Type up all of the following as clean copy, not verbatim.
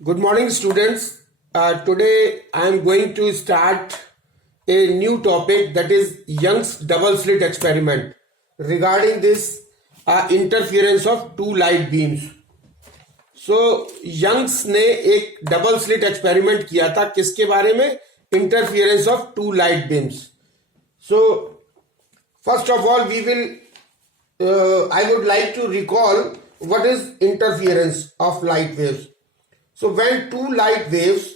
Good morning, students. Today I am going to start a new topic, that is Young's double slit experiment regarding this interference of two light beams. So Young's ने एक double slit experiment किया था किसके बारे में? Interference of two light beams. So first of all we will I would like to recall what is interference of light waves. So when two light waves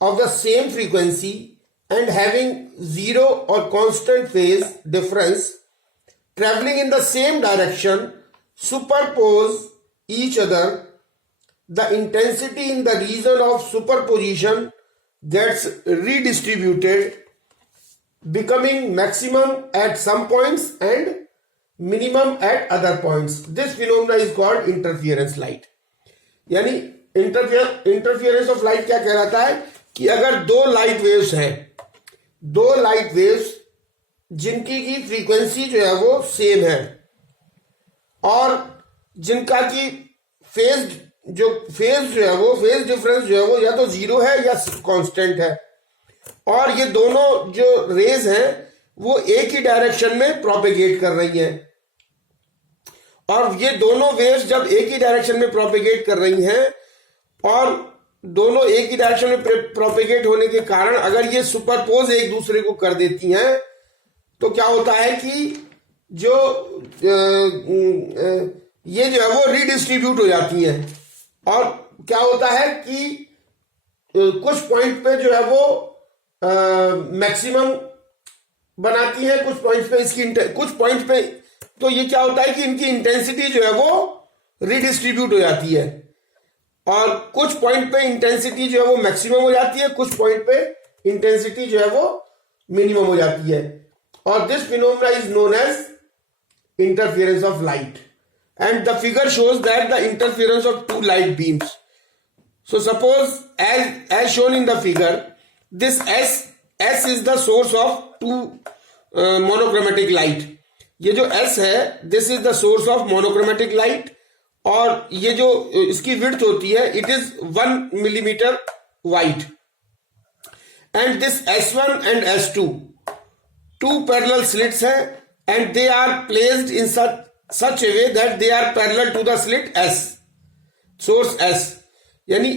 of the same frequency and having zero or constant phase difference traveling in the same direction superpose each other, the intensity in the region of superposition gets redistributed, becoming maximum at some points and minimum at other points. This phenomena is called interference light. यानी interference of light क्या कहलाता है कि अगर दो light waves हैं, दो light waves जिनकी की फ्रीक्वेंसी जो है वो सेम है और जिनका की फेज जो है वो फेज डिफरेंस जो है वो या तो जीरो है या कांस्टेंट है, और ये दोनों जो रेज हैं वो एक ही डायरेक्शन में प्रोपेगेट कर रही हैं, और ये दोनों वेव्स जब एक ही डायरेक्शन में प्रोपेगेट कर रही हैं और दोनं एक ही डायरेक्शन में प्रोपेगेट होने के कारण अगर ये सुपरपोज एक दूसरे को कर देती हैं तो क्या होता है कि जो ये जो है वो रीडिस्ट्रीब्यूट हो जाती हैं, और क्या होता है कि कुछ पॉइंट पे जो है वो मैक्सिमम बनाती हैं, कुछ पॉइंट पे इसकी कुछ पॉइंट पे तो ये क्या होता है कि इनकी इंटेंसिटी जो है वो रीडिस्ट्रीब्यूट हो जाती है, और कुछ पॉइंट पे इंटेंसिटी जो है वो मैक्सिमम हो जाती है, कुछ पॉइंट पे इंटेंसिटी जो है वो मिनिमम हो जाती है, और this phenomena is known as interference of light. And the figure shows that the interference of two light beams. So suppose as shown in the figure, this S is the source of two monochromatic light. ये जो S है, this is the source of monochromatic light, और ये जो इसकी width होती है it is 1 millimetre wide. And this S1 and S2 two parallel slits हैं, and they are placed in such a way that they are parallel to the slit S, source S. यानी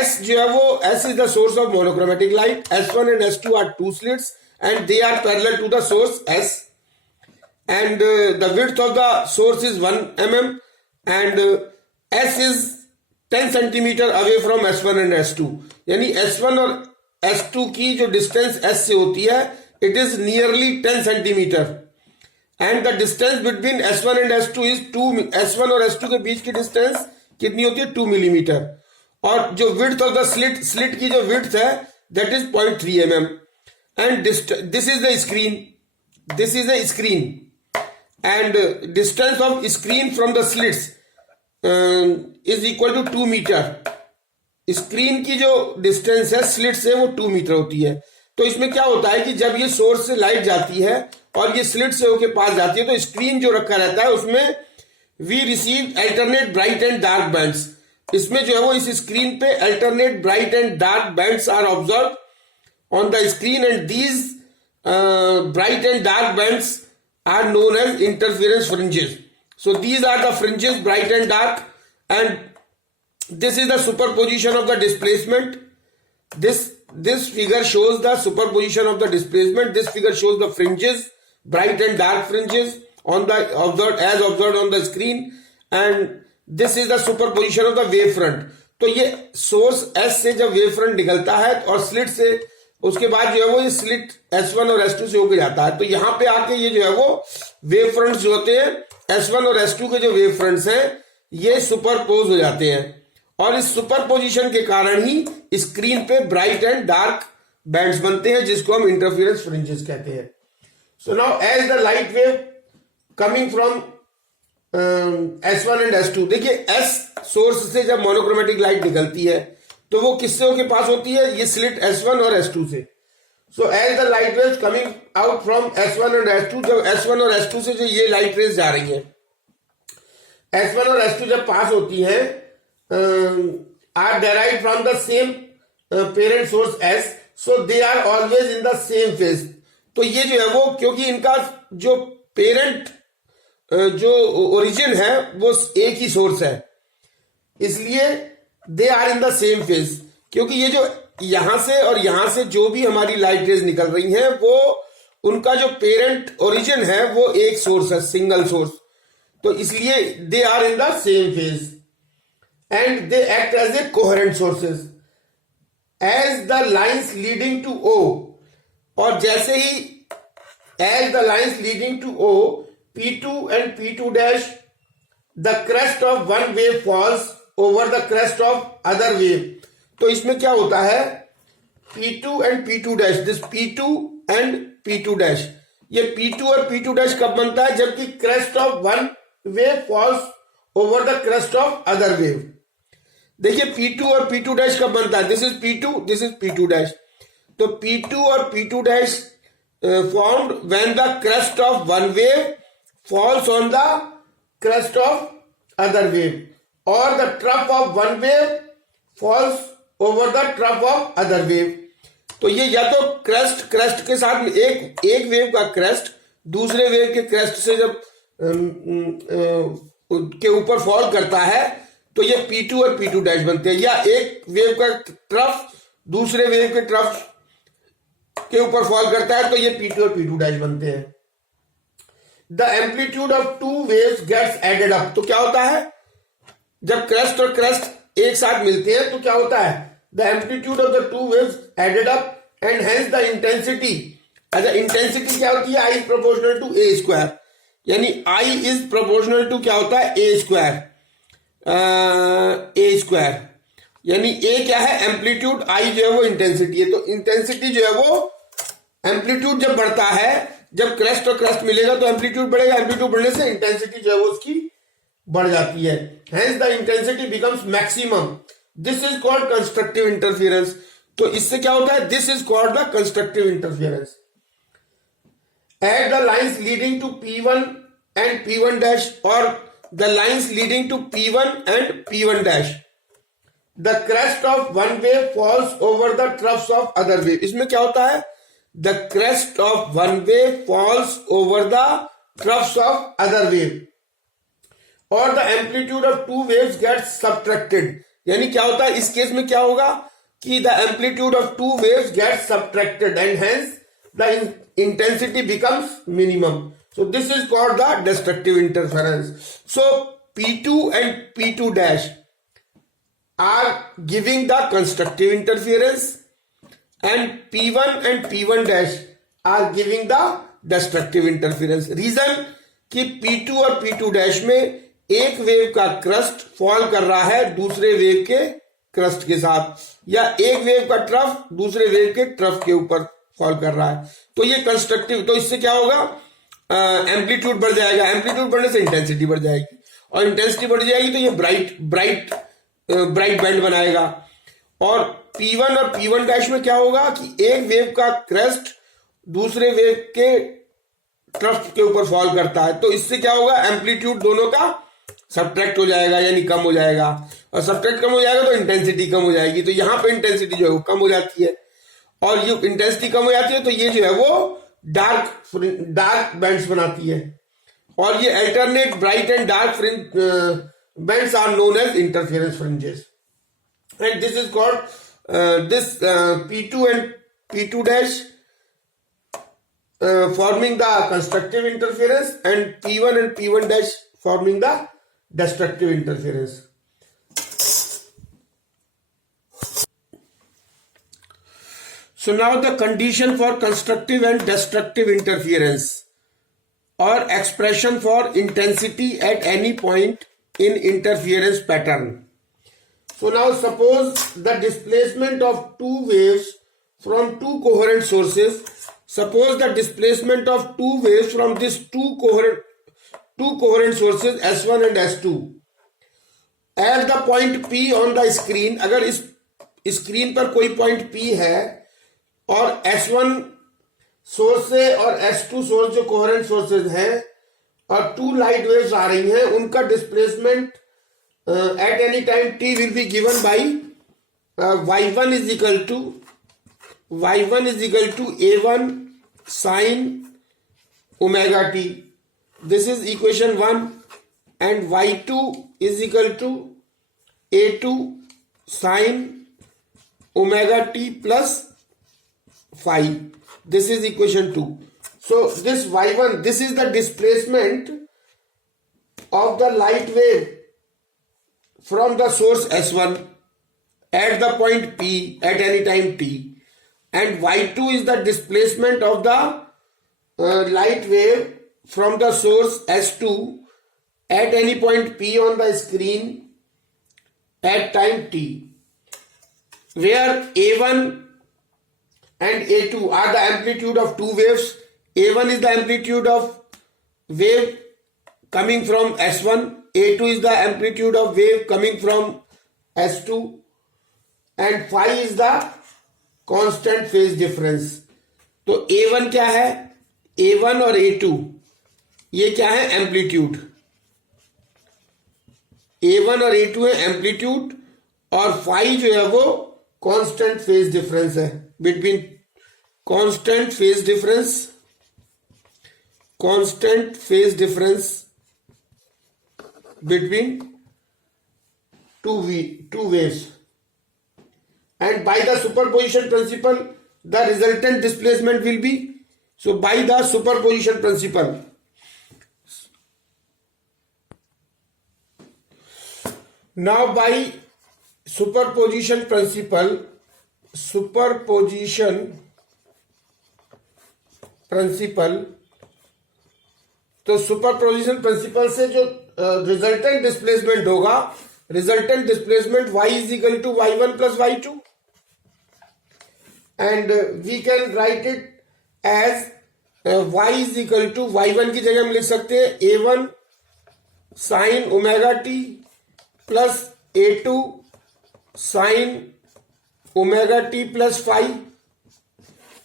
S जो है वो S is the source of monochromatic light, S1 and S2 are two slits and they are parallel to the source S, and the width of the source is 1 mm, and S is 10 centimeter away from S1 and S2. यानी S1 और S2 की जो distance S से होती है it is nearly 10 centimeter, and the distance between S1 and S2 is 2. S1 और S2 के बीच की डिस्टेंस कितनी होती है? 2 मिलीमीटर. और जो width of the slit की जो width है that is 0.3 mm, and this is the screen, and distance of screen from the slits is equal to 2 metre. Screen की जो डिस्टेंस है स्लिट से वो 2 मीटर होती है. तो इसमें क्या होता है कि जब ये सोर्स से लाइट जाती है और ये स्लिट से होके पास जाती है तो स्क्रीन जो रखा रहता है उसमें we receive alternate bright and dark bands. इसमें जो है वो इस स्क्रीन पे alternate bright and dark bands are observe on the screen, and these bright and dark bands are known as interference fringes. So these are the fringes, bright and dark, and this is the superposition of the displacement. This figure shows the superposition of the displacement. This figure shows the fringes, bright and dark fringes on the observed on the screen, and this is the superposition of the wave front. तो ये source S से जब wave front निकलता है और slit से उसके बाद जो है वो ये स्लिट S1 और S2 से होकर जाता है, तो यहां पे आके ये जो है वो वेव फ्रंट्स जो होते हैं S1 और S2 के जो वेव फ्रंट्स हैं ये सुपरपोज हो जाते हैं, और इस सुपरपोजिशन के कारण ही स्क्रीन पे ब्राइट एंड डार्क बैंड्स बनते हैं जिसको हम इंटरफियरेंस फ्रिंजेस कहते हैं. So now as the light wave coming from S1 and S2, देखिए S सोर्स से जब मोनोक्रोमेटिक लाइट निकलती है तो वो किससे होके पास होती है? ये स्लिट S1 और S2 से. So as the light waves coming out from S1 and S2, जब S1 और S2 से जो ये लाइट रेज जा रही हैं, S1 और S2 जब पास होती हैं are derived from the same parent source S, so they are always in the same phase. तो ये जो है वो, क्योंकि इनका जो पेरेंट जो ओरिजिन है वो एक ही सोर्स है, इसलिए they are in the same phase. क्योंकि ये जो यहां से और यहां से जो भी हमारी लाइट रेज निकल रही हैं वो उनका जो पेरेंट ओरिजिन है वो एक सोर्स है, सिंगल सोर्स. तो इसलिए they are in the same phase and they act as a coherent sources as the lines leading to O. और जैसे ही as the lines leading to O, P2 and P2 dash, the crest of one wave falls over the crest of other wave. तो इसमें क्या होता है, P2 and P2 dash, this P2 and P2 dash, ये P2 और P2 dash कब बनता है, जबकि crest of one wave falls over the crest of other wave. देखिए P2 और P2 dash कब बनता है, this is P2, this is P2 dash. तो P2 और P2 dash formed when the crest of one wave falls on the crest of other wave, or the trough of one wave falls over the trough of other wave. तो ये या तो crest के साथ एक wave का crest दूसरे wave के क्रेस्ट से जब के ऊपर फॉल करता है तो ये P2 और P2 डैश बनते हैं, या एक वेव का ट्रफ दूसरे वेव के ट्रफ के ऊपर फॉल करता है तो ये P2 और P2 डैश बनते हैं. The amplitude of two waves gets added up. तो क्या होता है, जब क्रेस्ट और क्रेस्ट एक साथ मिलते हैं तो क्या होता है, the amplitude of the two waves added up and hence the intensity. अच्छा, इंटेंसिटी क्या होती है, I is proportional to a square, यानी I is proportional to क्या होता है, a square. a square यानी a क्या है, एम्पलीट्यूड, I जो है वो इंटेंसिटी है. तो इंटेंसिटी जो है वो एम्पलीट्यूड जब बढ़ता है, जब क्रेस्ट और क्रेस्ट मिलेगा तो एम्पलीट्यूड बढ़ेगा, एम्पलीट्यूड बढ़ने से इंटेंसिटी जो है वो उसकी बढ़ जाती है. Hence the intensity becomes maximum. This is called constructive interference. तो इससे क्या होता है, this is called the constructive interference. At the lines leading to P1 and P1 dash, और the lines leading to P1 and P1 dash, the crest of one wave falls over the troughs of other wave. इसमें क्या होता है, the crest of one wave falls over the troughs of other wave, or the amplitude of two waves gets subtracted. यानी क्या होता है, इस case में क्या होगा कि the amplitude of two waves gets subtracted and hence the intensity becomes minimum. So this is called the destructive interference. So P2 and P2 dash are giving the constructive interference and P1 and P1 dash are giving the destructive interference. Reason कि P2 और P2 dash में एक wave का crust fall कर रहा है दूसरे wave के क्रस्ट के साथ, या एक वेव का ट्रफ दूसरे वेव के ट्रफ के ऊपर फॉल कर रहा है. तो ये कंस्ट्रक्टिव, तो इससे क्या होगा, एम्पलीट्यूड बढ़ जाएगा, एम्पलीट्यूड बढ़ने से इंटेंसिटी बढ़ जाएगी, और इंटेंसिटी बढ़ जाएगी तो ये ब्राइट बैंड बनाएगा. और P1 और P1 डैश में क्या होगा कि एक वेव का क्रेस्ट दूसरे वेव के ट्रफ के ऊपर फॉल करता है, तो इससे क्या होगा, एम्पलीट्यूड दोनों का सब्ट्रैक्ट हो जाएगा, यानी कम हो जाएगा, और सब्ट्रैक्ट कम हो जाएगा तो इंटेंसिटी कम हो जाएगी. तो यहां पे इंटेंसिटी जो है वो कम हो जाती है, और ये इंटेंसिटी कम हो जाती है तो ये जो है वो डार्क बैंड्स बनाती है, और ये alternate bright and dark bands are known as interference fringes. And this is called P2 and P2 dash forming the constructive interference, and P1 and P1 dash forming the destructive interference. So now the condition for constructive and destructive interference, or expression for intensity at any point in interference pattern. So now suppose the displacement of two waves from two coherent sources. Suppose the displacement of two waves from these two coherent sources S1 and S2 at the point P on the screen. अगर इस screen पर कोई point P है और S1 source से और S2 source जो coherent sources हैं और टू लाइट वेव्स आ रही हैं, उनका displacement at any time t will be given by y1 is equal to a1 sin omega t. This is equation 1. And y2 is equal to a2 sin omega t plus phi. This is equation 2. So this y1, this is the displacement of the light wave from the source S1 at the point P at any time t, and y2 is the displacement of the light wave from the source S2 at any point P on the screen at time t, where A1 and A2 are the amplitude of two waves. A1 is the amplitude of wave coming from S1, A2 is the amplitude of wave coming from S2, and phi is the constant phase difference. तो A1 क्या है? A1 और A2 ये क्या है? Amplitude. A1 और A2 है amplitude, और फाई जो है वो कांस्टेंट फेज डिफरेंस है between constant phase difference between two waves, and by the superposition principle the resultant displacement will be, so by the superposition principle, now by superposition principle तो superposition principle से जो resultant displacement होगा, resultant displacement y is equal to y1 plus y2, and we can write it as y is equal to y1 की जगह हम लिख सकते हैं a1 sine omega t plus a2 sine omega t plus five.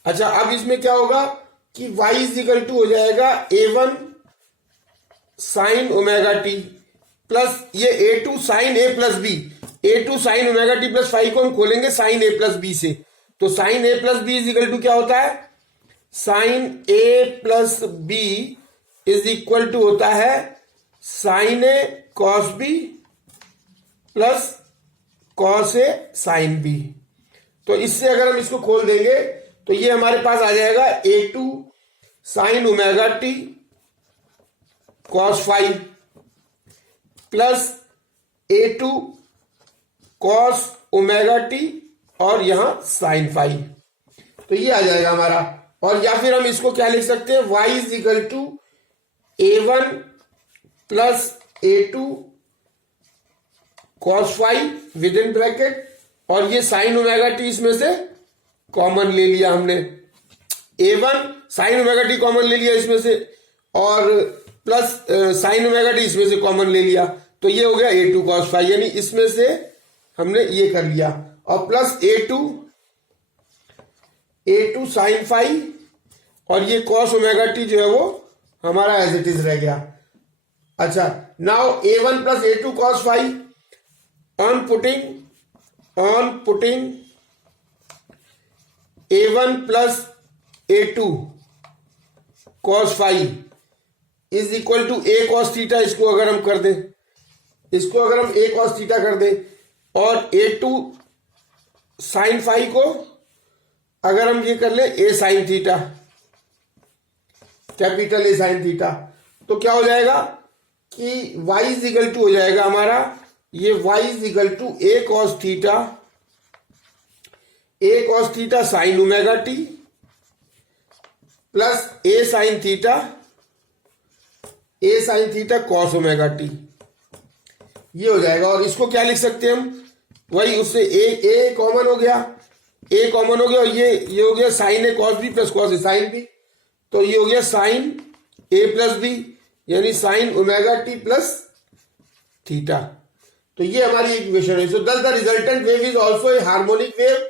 अच्छा, अब इसमें क्या होगा कि y इज इक्वल टू हो जाएगा a1 sine omega t plus ये a2 sine a plus b. a2 sine omega t plus five को हम खोलेंगे साइन a प्लस बी से, तो sine a plus b is equal to क्या होता है? Sine a plus b is equal to होता है sine a cos b plus cos a sine b. तो इससे अगर हम इसको खोल देंगे तो ये हमारे पास आ जाएगा a2 sine omega T cos five plus a2 cos omega T और यहां साइन फाइव. तो ये आ जाएगा हमारा. और या फिर हम इसको क्या लिख सकते हैं? y is equal to a1 plus a2 cos five within bracket, और ये साइन ओमेगा टी इसमें से कॉमन ले लिया हमने. a1 sine omega T common ले लिया इसमें से, और प्लस साइन ओमेगा टी इसमें से कॉमन ले लिया, तो ये हो गया a2 कॉस फाइव, यानी इसमें से हमने ये कर लिया, और प्लस a2 साइन फाइव, और ये कॉस ओमेगा टी जो है वो हमारा एज इट इज रह गया. अच्छा, now a1 plus a2 cos five, on putting a1 plus a2 cos five is equal to a cos theta. इसको अगर हम कर दें, इसको अगर हम a कॉस थीटा कर दें, और a2 साइन फाइव को अगर हम ये कर ले a sine theta, capital A sine theta, तो क्या हो जाएगा कि y इज इक्वल टू हो जाएगा हमारा, ये y is equal to a cos theta sine omega t plus a sine theta cos omega t. ये हो जाएगा. और इसको क्या लिख सकते हैं हम? वही उससे a कॉमन हो गया, और ये हो गया sine a cos b plus cos a sine b, तो ये हो गया साइन a प्लस बी, यानी sine omega t plus theta. तो ये हमारी इक्वेशन है. So this the resultant wave is also a harmonic wave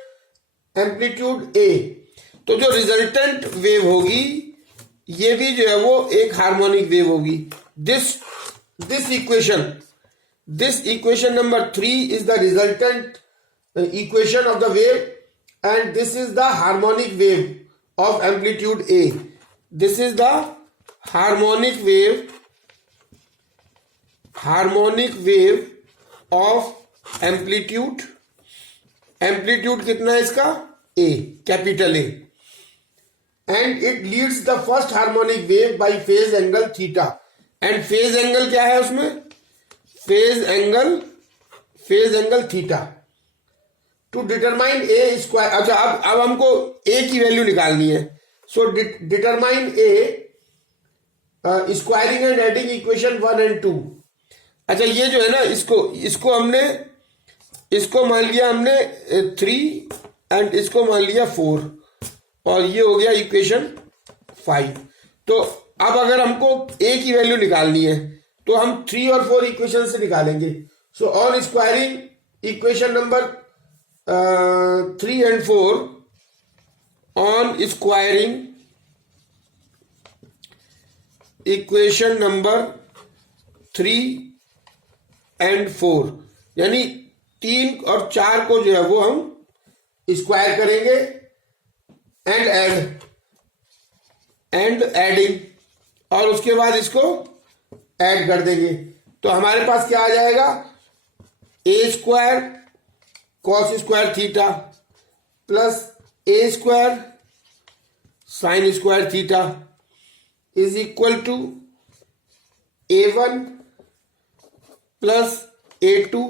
amplitude a. तो जो रिजल्टेंट वेव होगी ये भी जो है वो एक हार्मोनिक वेव होगी. This this equation number 3 is the resultant equation of the wave, and this is the harmonic wave of amplitude A. This is the harmonic wave of amplitude. Amplitude कितना है इसका? A, capital A. And it leads the first harmonic wave by phase angle theta. And phase angle क्या है उसमें? Phase angle theta. To determine A square. अच्छा, अब हमको A की वैल्यू निकालनी है. So determine A squaring and adding equation 1 and 2. अच्छा, ये जो है ना, इसको मान लिया हमने 3 एंड इसको मान लिया 4, और ये हो गया इक्वेशन 5. तो अब अगर हमको A की वैल्यू निकालनी है तो हम 3 और 4 इक्वेशन से निकालेंगे. So on squaring equation number 3 and 4, on squaring equation number 3 and 4, यानी 3 और 4 को जो है वो हम स्क्वायर करेंगे एंड एडिंग, और उसके बाद इसको ऐड कर देंगे. तो हमारे पास क्या आ जाएगा? A square cos square theta plus A square sine square theta is equal to A1 plus A2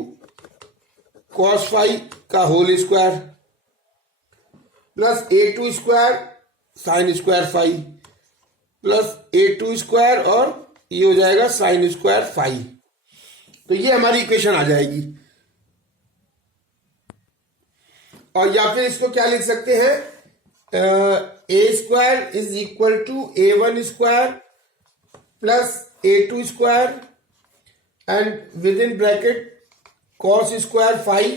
cos phi का whole square plus A2 square sine square phi plus A2 square, और ये हो जाएगा साइन स्क्वायर फाई. तो ये हमारी equation आ जाएगी. और या फिर इसको क्या लिख सकते हैं? A square is equal to A1 square plus A2 square and within bracket cos square phi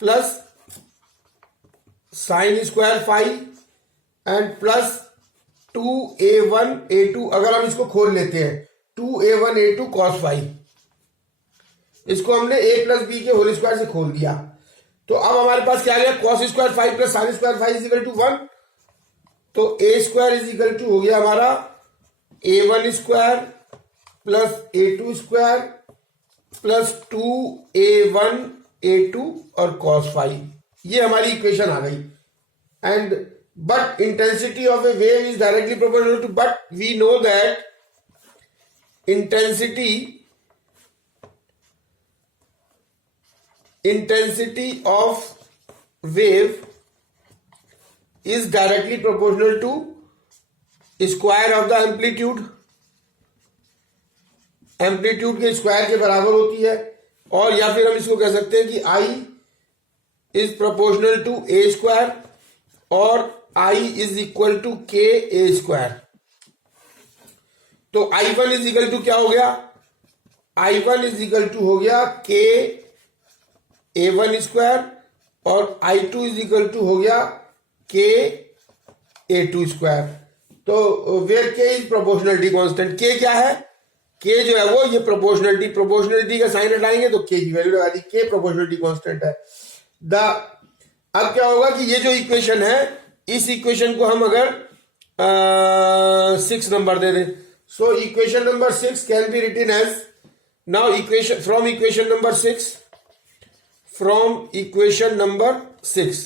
plus sine square phi and plus 2A1 A2. अगर हम इसको खोल लेते हैं 2A1 A2 कॉस फाई, इसको हमने A प्लस बी के whole square से खोल दिया. तो अब हमारे पास क्या आ गया? Cos square phi plus sine square phi is equal to 1. तो A square is equal to हो गया हमारा A1 square plus A2 square plus 2A1 A2 और कॉस फाई. ये हमारी इक्वेशन आ गई. And but intensity of a wave is directly proportional to, but we know that intensity of wave is directly proportional to square of the amplitude. Amplitude के square के बराबर होती है. और या फिर हम इसको कह सकते हैं कि I is proportional to A square और I is equal to k a square. तो I1 इज इक्वल टू क्या हो गया? I1 इज इक्वल टू हो गया के A1 स्क्वायर और I2 इज इक्वल टू हो गया के A2 स्क्वायर. तो वेयर के इज प्रोपोर्शनलिटी कांस्टेंट. के क्या है? के जो है वो ये प्रोपोर्शनलिटी का साइन हटाएंगे तो के की वैल्यू लगा दी. के प्रोपोर्शनलिटी कांस्टेंट है. अब क्या होगा कि ये जो इक्वेशन है, इस इक्वेशन को हम अगर 6 नंबर दे दें, so equation number 6 can be written as, now equation from equation number 6.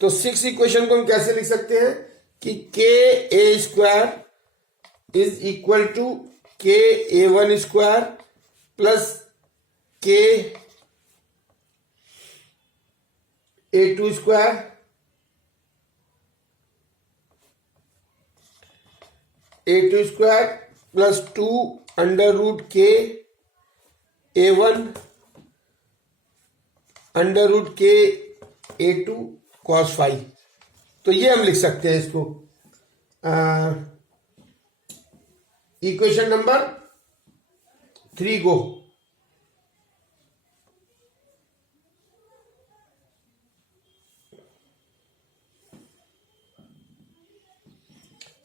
तो 6 इक्वेशन को हम कैसे लिख सकते हैं कि के a square is equal to के A1 स्क्वायर प्लस के A2 square plus 2 under root के A1 अंडर रूट के A2 कॉस फाई. तो ये हम लिख सकते हैं इसको इक्वेशन नंबर 3 को.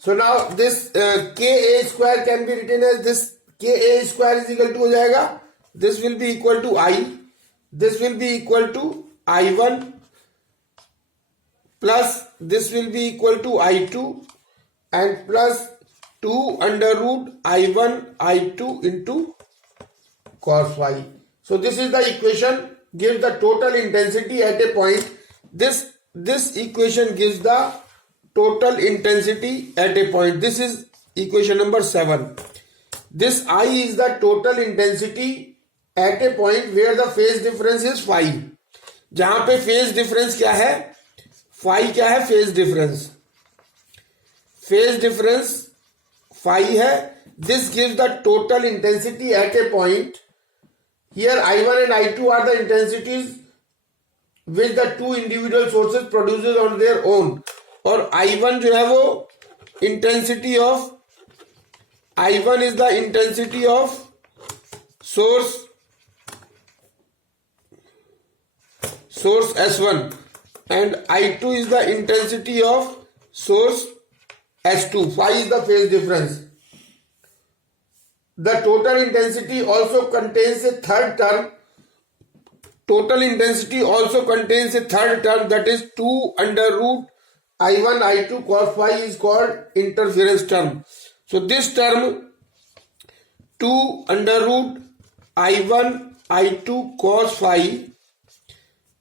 So now this ka square can be written as this ka square is equal to हो जाएगा this will be equal to I, this will be equal to I1 plus this will be equal to I2 and plus 2 under root I1 I2 into cos phi. So this is the equation, gives the total intensity at a point. This equation gives the total intensity at a point. This is equation number 7. This I is the total intensity at a point where the phase difference is phi. जहां पे phase difference क्या है, phi क्या है, phase difference phi है. This gives the total intensity at a point. Here I1 and I2 are the intensities which the two individual sources produces on their own. और I1 जो है वो intensity of I1 is the intensity of source S1 and I2 is the intensity of source S2. Phi is the phase difference. The total intensity also contains a third term. Total intensity also contains a third term, that is 2 under root I1 I2 cos phi is called interference term. So this term 2 under root I1 I2 cos phi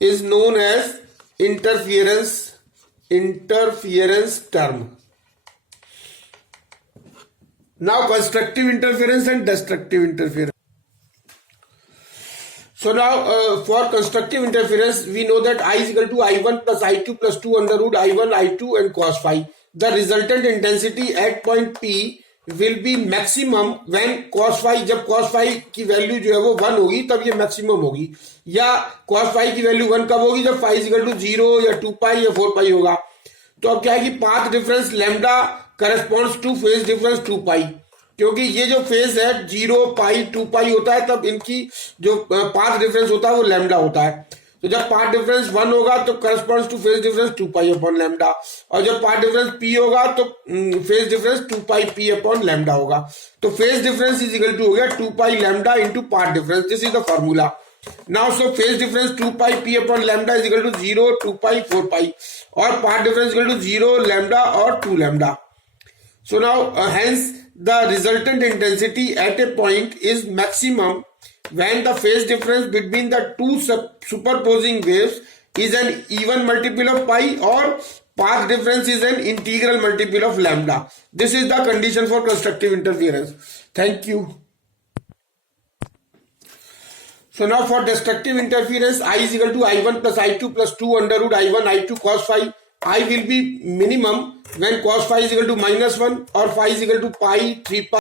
is known as interference term. Now constructive interference and destructive interference. So now for constructive interference we know that I is equal to I1 plus I2 plus 2 under root I1 I2 and cos phi. The resultant intensity at point P will be maximum when cos phi, जब cos phi की value जो है वो 1 होगी तब ये maximum होगी, या cos phi की वैल्यू 1 कब होगी, जब phi is equal to 0 या 2 पाई या 4 पाई होगा. तो अब क्या है कि path difference lambda corresponds to phase difference 2 पाई, क्योंकि ये जो फेज है 0 पाई 2 पाई होता है तब इनकी जो पाथ डिफरेंस होता है वो लैम्डा होता है. तो जब पाथ डिफरेंस 1 होगा तो corresponds to phase difference 2 pi upon lambda, और जब पाथ डिफरेंस p होगा तो phase difference 2 pi p upon lambda होगा. तो phase difference is equal to हो गया 2 pi lambda into path difference. This is the formula. Now so phase difference 2 pi p upon lambda is equal to 0 2 pi 4 pi, और path difference equal to 0 lambda और 2 lambda. So now hence the resultant intensity at a point is maximum when the phase difference between the two superposing waves is an even multiple of pi or path difference is an integral multiple of lambda. This is the condition for constructive interference. Thank you. So now for destructive interference, I is equal to I1 plus I2 plus 2 under root I1 I2 cos phi. I will be minimum when cos phi is equal to -1 or phi is equal to pi 3 pi.